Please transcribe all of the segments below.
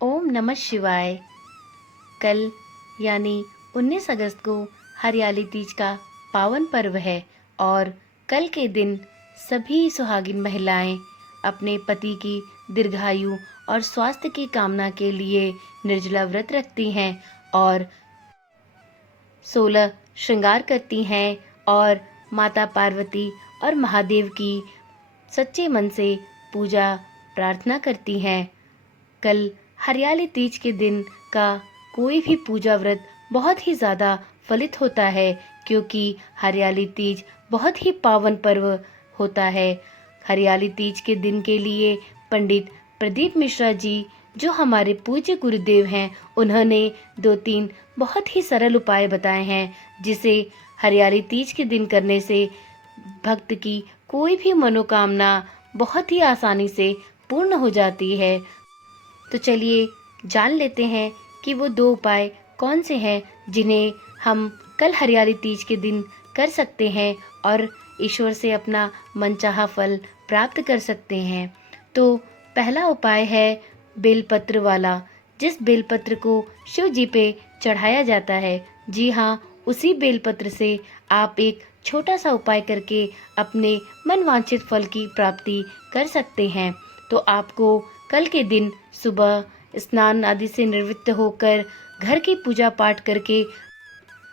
ओम नमः शिवाय। कल यानी 19 अगस्त को हरियाली तीज का पावन पर्व है और कल के दिन सभी सुहागिन महिलाएं अपने पति की दीर्घायु और स्वास्थ्य की कामना के लिए निर्जला व्रत रखती हैं और 16 श्रृंगार करती हैं और माता पार्वती और महादेव की सच्चे मन से पूजा प्रार्थना करती हैं। कल हरियाली तीज के दिन का कोई भी पूजा व्रत बहुत ही ज़्यादा फलित होता है, क्योंकि हरियाली तीज बहुत ही पावन पर्व होता है। हरियाली तीज के दिन के लिए पंडित प्रदीप मिश्रा जी, जो हमारे पूज्य गुरुदेव हैं, उन्होंने 2-3 बहुत ही सरल उपाय बताए हैं, जिसे हरियाली तीज के दिन करने से भक्त की कोई भी मनोकामना बहुत ही आसानी से पूर्ण हो जाती है। तो चलिए जान लेते हैं कि वो 2 उपाय कौन से हैं जिन्हें हम कल हरियाली तीज के दिन कर सकते हैं और ईश्वर से अपना मनचाहा फल प्राप्त कर सकते हैं। तो पहला उपाय है बेलपत्र वाला, जिस बेलपत्र को शिव जी पे चढ़ाया जाता है। जी हाँ, उसी बेलपत्र से आप एक छोटा सा उपाय करके अपने मनवांछित फल की प्राप्ति कर सकते हैं। तो आपको कल के दिन सुबह स्नान आदि से निवृत्त होकर घर की पूजा पाठ करके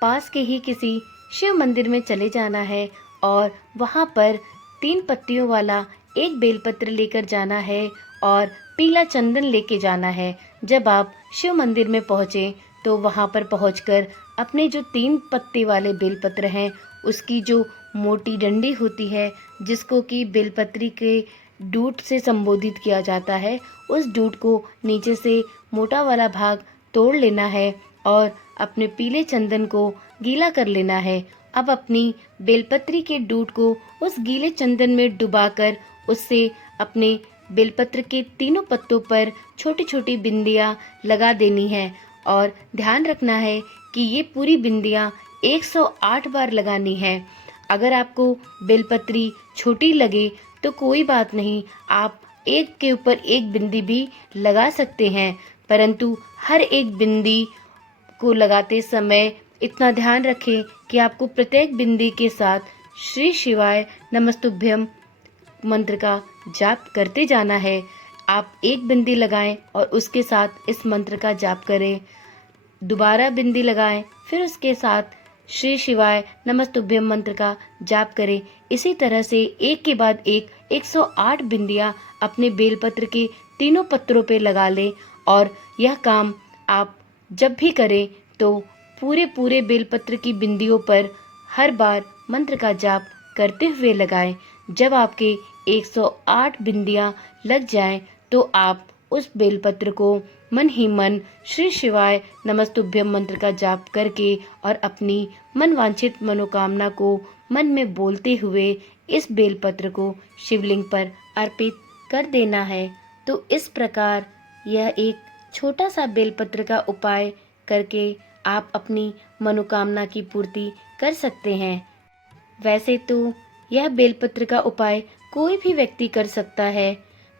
पास के ही किसी शिव मंदिर में चले जाना है और वहाँ पर 3 पत्तियों वाला एक बेलपत्र लेकर जाना है और पीला चंदन लेके जाना है। जब आप शिव मंदिर में पहुँचे तो वहाँ पर पहुँचकर अपने जो 3 पत्ते वाले बेलपत्र हैं, उसकी जो मोटी डंडी होती है, जिसको कि बेलपत्री के डूट से संबोधित किया जाता है, उस डूट को नीचे से मोटा वाला भाग तोड़ लेना है और अपने पीले चंदन को गीला कर लेना है। अब अपनी बेलपत्री के डूट को उस गीले चंदन में डुबाकर उससे अपने बेलपत्र के तीनों पत्तों पर छोटी छोटी बिंदियां लगा देनी है और ध्यान रखना है कि ये पूरी बिंदियां 108 बार लगानी है। अगर आपको बेलपत्री छोटी लगे तो कोई बात नहीं, आप एक के ऊपर एक बिंदी भी लगा सकते हैं, परंतु हर एक बिंदी को लगाते समय इतना ध्यान रखें कि आपको प्रत्येक बिंदी के साथ श्री शिवाय नमस्तुभ्यम मंत्र का जाप करते जाना है। आप एक बिंदी लगाएं और उसके साथ इस मंत्र का जाप करें, दोबारा बिंदी लगाएं, फिर उसके साथ श्री शिवाय नमस्तुभ्यम मंत्र का जाप करें। इसी तरह से एक के बाद एक 108 बिंदियां अपने बेलपत्र के तीनों पत्रों पे लगा लें और यह काम आप जब भी करें तो पूरे बेलपत्र की बिंदियों पर हर बार मंत्र का जाप करते हुए लगाएं। जब आपके 108 बिंदियां लग जाएं तो आप उस बेलपत्र को मन ही मन श्री शिवाय नमस्तुभ्यम मंत्र का जाप करके और अपनी मनवांछित मनोकामना को मन में बोलते हुए इस बेलपत्र को शिवलिंग पर अर्पित कर देना है। तो इस प्रकार यह एक छोटा सा बेलपत्र का उपाय करके आप अपनी मनोकामना की पूर्ति कर सकते हैं। वैसे तो यह बेलपत्र का उपाय कोई भी व्यक्ति कर सकता है,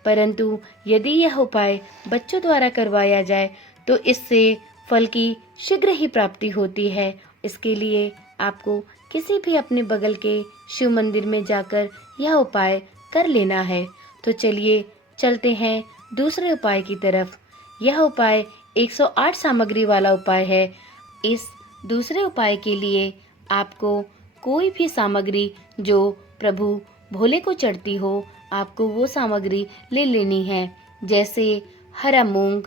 परंतु यदि यह उपाय बच्चों द्वारा करवाया जाए तो इससे फल की शीघ्र ही प्राप्ति होती है। इसके लिए आपको किसी भी अपने बगल के शिव मंदिर में जाकर यह उपाय कर लेना है। तो चलिए चलते हैं दूसरे उपाय की तरफ। यह उपाय 108 सामग्री वाला उपाय है। इस दूसरे उपाय के लिए आपको कोई भी सामग्री जो प्रभु भोले को चढ़ती हो, आपको वो सामग्री ले लेनी है। जैसे हरा मूंग,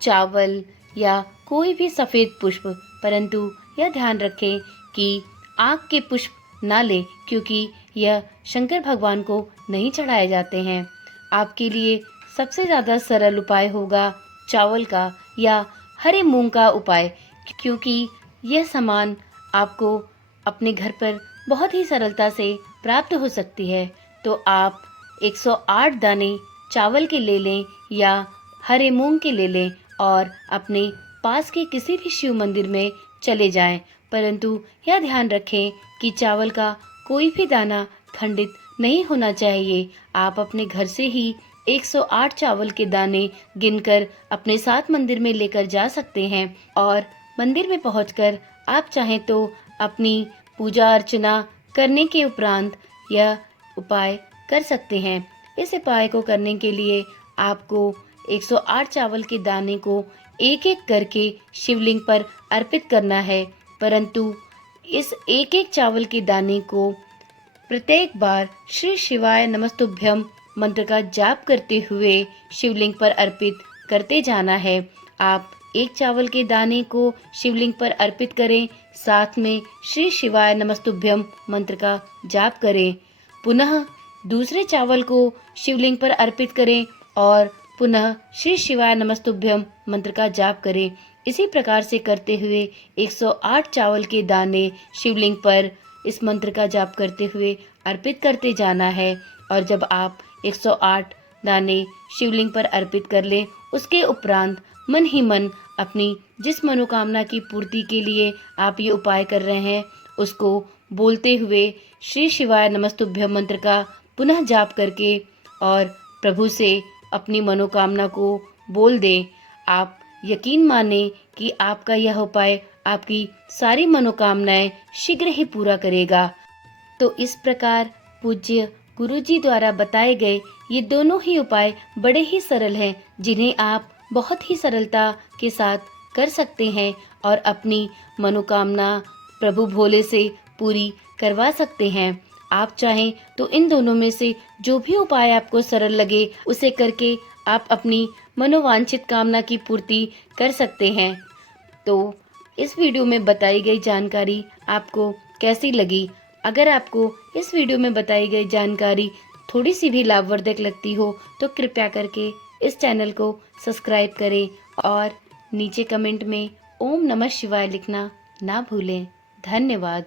चावल या कोई भी सफ़ेद पुष्प, परंतु यह ध्यान रखें कि आग के पुष्प ना लें, क्योंकि यह शंकर भगवान को नहीं चढ़ाए जाते हैं। आपके लिए सबसे ज़्यादा सरल उपाय होगा चावल का या हरे मूंग का उपाय, क्योंकि यह सामान आपको अपने घर पर बहुत ही सरलता से प्राप्त हो सकती है। तो आप 108 दाने चावल के ले लें या हरे मूंग के ले लें और अपने पास के किसी भी शिव मंदिर में चले जाएं, परंतु यह ध्यान रखें कि चावल का कोई भी दाना खंडित नहीं होना चाहिए। आप अपने घर से ही 108 चावल के दाने गिनकर अपने साथ मंदिर में लेकर जा सकते हैं और मंदिर में पहुंचकर आप चाहें तो अपनी पूजा अर्चना करने के उपरांत यह उपाय कर सकते हैं। इस उपाय को करने के लिए आपको 108 चावल के दाने को एक एक करके शिवलिंग पर अर्पित करना है, परंतु इस एक एक चावल के दाने को प्रत्येक बार श्री शिवाय नमस्तुभ्यम मंत्र का जाप करते हुए शिवलिंग पर अर्पित करते जाना है। आप एक चावल के दाने को शिवलिंग पर अर्पित करें, साथ में श्री शिवाय नमस्तुभ्यम मंत्र का जाप करें। पुनः दूसरे चावल को शिवलिंग पर अर्पित करें और पुनः श्री शिवाय नमस्तुभ्यम मंत्र का जाप करें। इसी प्रकार से करते हुए 108 चावल के दाने शिवलिंग पर इस मंत्र का जाप करते हुए अर्पित करते जाना है। और जब आप 108 दाने शिवलिंग पर अर्पित कर लें, उसके उपरांत मन ही मन अपनी जिस मनोकामना की पूर्ति के लिए आप ये उपाय कर रहे हैं, उसको बोलते हुए श्री शिवाय नमस्तुभ्यम मंत्र का पुनः जाप करके और प्रभु से अपनी मनोकामना को बोल दें। आप यकीन माने कि आपका यह उपाय आपकी सारी मनोकामनाएं शीघ्र ही पूरा करेगा। तो इस प्रकार पूज्य गुरुजी द्वारा बताए गए ये दोनों ही उपाय बड़े ही सरल हैं, जिन्हें आप बहुत ही सरलता के साथ कर सकते हैं और अपनी मनोकामना प्रभु भोले से पूरी करवा सकते हैं। आप चाहें तो इन दोनों में से जो भी उपाय आपको सरल लगे उसे करके आप अपनी मनोवांछित कामना की पूर्ति कर सकते हैं। तो इस वीडियो में बताई गई जानकारी आपको कैसी लगी? अगर आपको इस वीडियो में बताई गई जानकारी थोड़ी सी भी लाभवर्धक लगती हो तो कृपया करके इस चैनल को सब्सक्राइब करें और नीचे कमेंट में ओम नमः शिवाय लिखना ना भूलें। धन्यवाद।